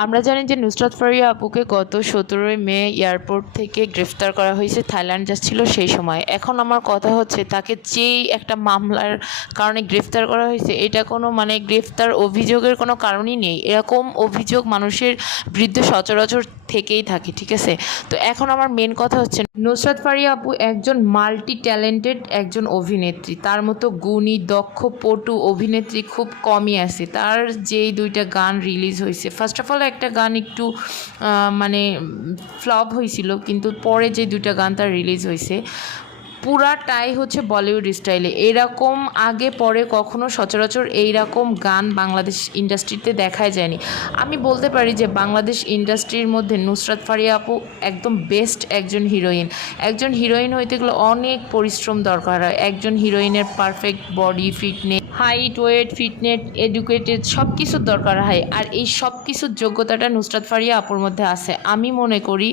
আমরা জানি যে নুসরাত ফারিয়া আপুকে গত 17 মে এয়ারপোর্ট থেকে গ্রেফতার করা হয়েছে, থাইল্যান্ড যাচ্ছিল সেই সময়। এখন আমার কথা হচ্ছে, তাকে যেই একটা মামলার কারণে গ্রেফতার করা হয়েছে, এটা কোনো গ্রেফতার অভিযোগের কোনো কারণই নেই। এরকম অভিযোগ মানুষের বিরুদ্ধে সচরাচর থেকেই থাকে, ঠিক আছে? তো এখন আমার মেন কথা হচ্ছে, নুসরাত ফারিয়া আপু একজন মাল্টি ট্যালেন্টেড একজন অভিনেত্রী। তার মতো গুণী দক্ষ পটু অভিনেত্রী খুব কমই আছে। তার যেই 2টা গান রিলিজ হয়েছে, ফার্স্ট অফ অল একটা গান একটু ফ্লপ হয়েছিল, কিন্তু পরে যে 2টা গান তার রিলিজ হয়েছে পুরাটাই হচ্ছে বলিউড স্টাইলে। এরকম আগে পরে কখনো সচরাচর এইরকম গান বাংলাদেশ ইন্ডাস্ট্রিতে দেখাই যায়নি। আমি বলতে পারি যে বাংলাদেশ ইন্ডাস্ট্রির মধ্যে নুসরাত ফারিয়া আপু একদম বেস্ট একজন হিরোইন। একজন হিরোইন হইতে গেলে অনেক পরিশ্রম দরকার হয়। একজন হিরোইনের perfect body, fitness, height, weight, fitness, educated সব কিছুর দরকার হয়। আর এই সব কিছুর যোগ্যতাটা নুসরাত ফারিয়া আপুর মধ্যে আছে। আমি মনে করি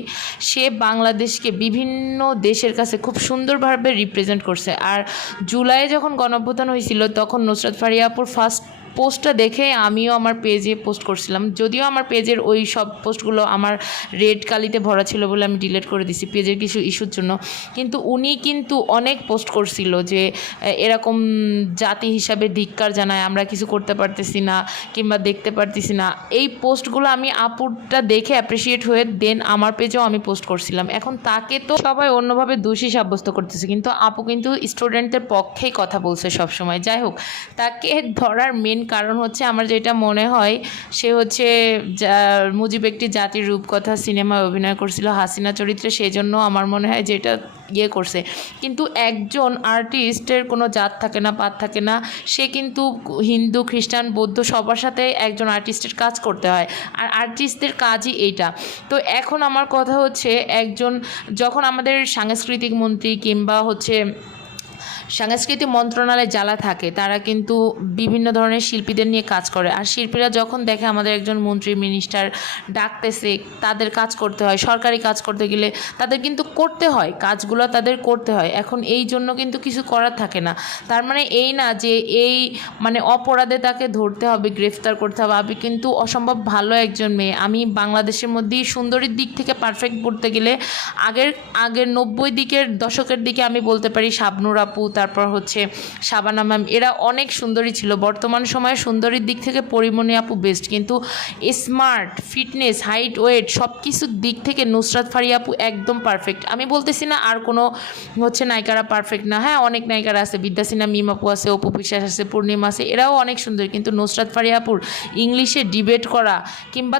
সে বাংলাদেশকে বিভিন্ন দেশের কাছে খুব সুন্দরভাবে রিপ্রেজেন্ট করছে। আর জুলাইয়ে যখন গণঅভ্যুত্থান হয়েছিল, তখন নুসরাত ফারিয়া আপুর ফার্স্ট পোস্টটা দেখে আমিও আমার পেজে পোস্ট করছিলাম। যদিও আমার পেজের ওই সব পোস্টগুলো আমার রেড কালিতে ভরা ছিল বলে আমি ডিলিট করে দিছি পেজের কিছু ইস্যুর জন্য, কিন্তু উনি কিন্তু অনেক পোস্ট করছিল যে এরকম জাতি হিসাবে ধিক্কার জানায়, আমরা কিছু করতে পারতেছি না কিংবা দেখতে পারতেছি না। এই পোস্টগুলো আমি আপুরটা দেখে অ্যাপ্রিসিয়েট হয়ে দেন আমার পেজেও আমি পোস্ট করছিলাম। এখন তাকে তো সবাই অন্যভাবে দোষী সাব্যস্ত করতেছে, কিন্তু আপু কিন্তু স্টুডেন্টদের পক্ষেই কথা বলছে সবসময়। যাই হোক, তাকে ধরার মেন কারণ হচ্ছে, আমার যেটা মনে হয়, সে হচ্ছে মুজিব একটি জাতির রূপকথা সিনেমায় অভিনয় করছিল হাসিনা চরিত্রে, সেই জন্য আমার মনে হয় যে এটা করছে। কিন্তু একজন আর্টিস্টের কোনো জাত থাকে না, পাত থাকে না। সে কিন্তু হিন্দু, খ্রিস্টান, বৌদ্ধ সবার সাথে একজন আর্টিস্টের কাজ করতে হয়, আর আর্টিস্টদের কাজই এইটা। তো এখন আমার কথা হচ্ছে, একজন যখন আমাদের সাংস্কৃতিক মন্ত্রী কিংবা হচ্ছে সাংস্কৃতিক মন্ত্রণালয়ে যারা থাকে, তারা কিন্তু বিভিন্ন ধরনের শিল্পীদের নিয়ে কাজ করে। আর শিল্পীরা যখন দেখে আমাদের একজন মন্ত্রী, মিনিস্টার ডাকতেছে, তাদের কাজ করতে হয়। সরকারি কাজ করতে গেলে তাদের কিন্তু করতে হয়, কাজগুলো তাদের করতে হয়। এখন এই জন্য কিন্তু কিছু করার থাকে না। তার মানে এই না যে এই অপরাধে তাকে ধরতে হবে, গ্রেফতার করতে হবে। আমি কিন্তু অসম্ভব ভালো একজন মেয়ে। আমি বাংলাদেশের মধ্যেই সুন্দরীর দিক থেকে পারফেক্ট বলতে গেলে আগের 90 দশকের দিকে আমি বলতে পারি শাবনূর আপু, তারপর হচ্ছে শাবানা ম্যাম, এরা অনেক সুন্দরী ছিল। বর্তমান সময়ে সুন্দরীর দিক থেকে পরিমণি আপু বেস্ট, কিন্তু স্মার্ট, ফিটনেস, হাইট, ওয়েট সব কিছুর দিক থেকে নুসরাত ফারিয়া আপু একদম পারফেক্ট। আমি বলতেছি না আর কোনো নায়িকারা পারফেক্ট না, হ্যাঁ অনেক নায়িকারা আছে, বিদ্যা সিনহা, মিম আপু আছে, অপু বিশ্বাস আছে, পূর্ণিমা আছে, এরাও অনেক সুন্দর। কিন্তু নুসরাত ফারিয়া আপুর ইংলিশে ডিবেট করা কিংবা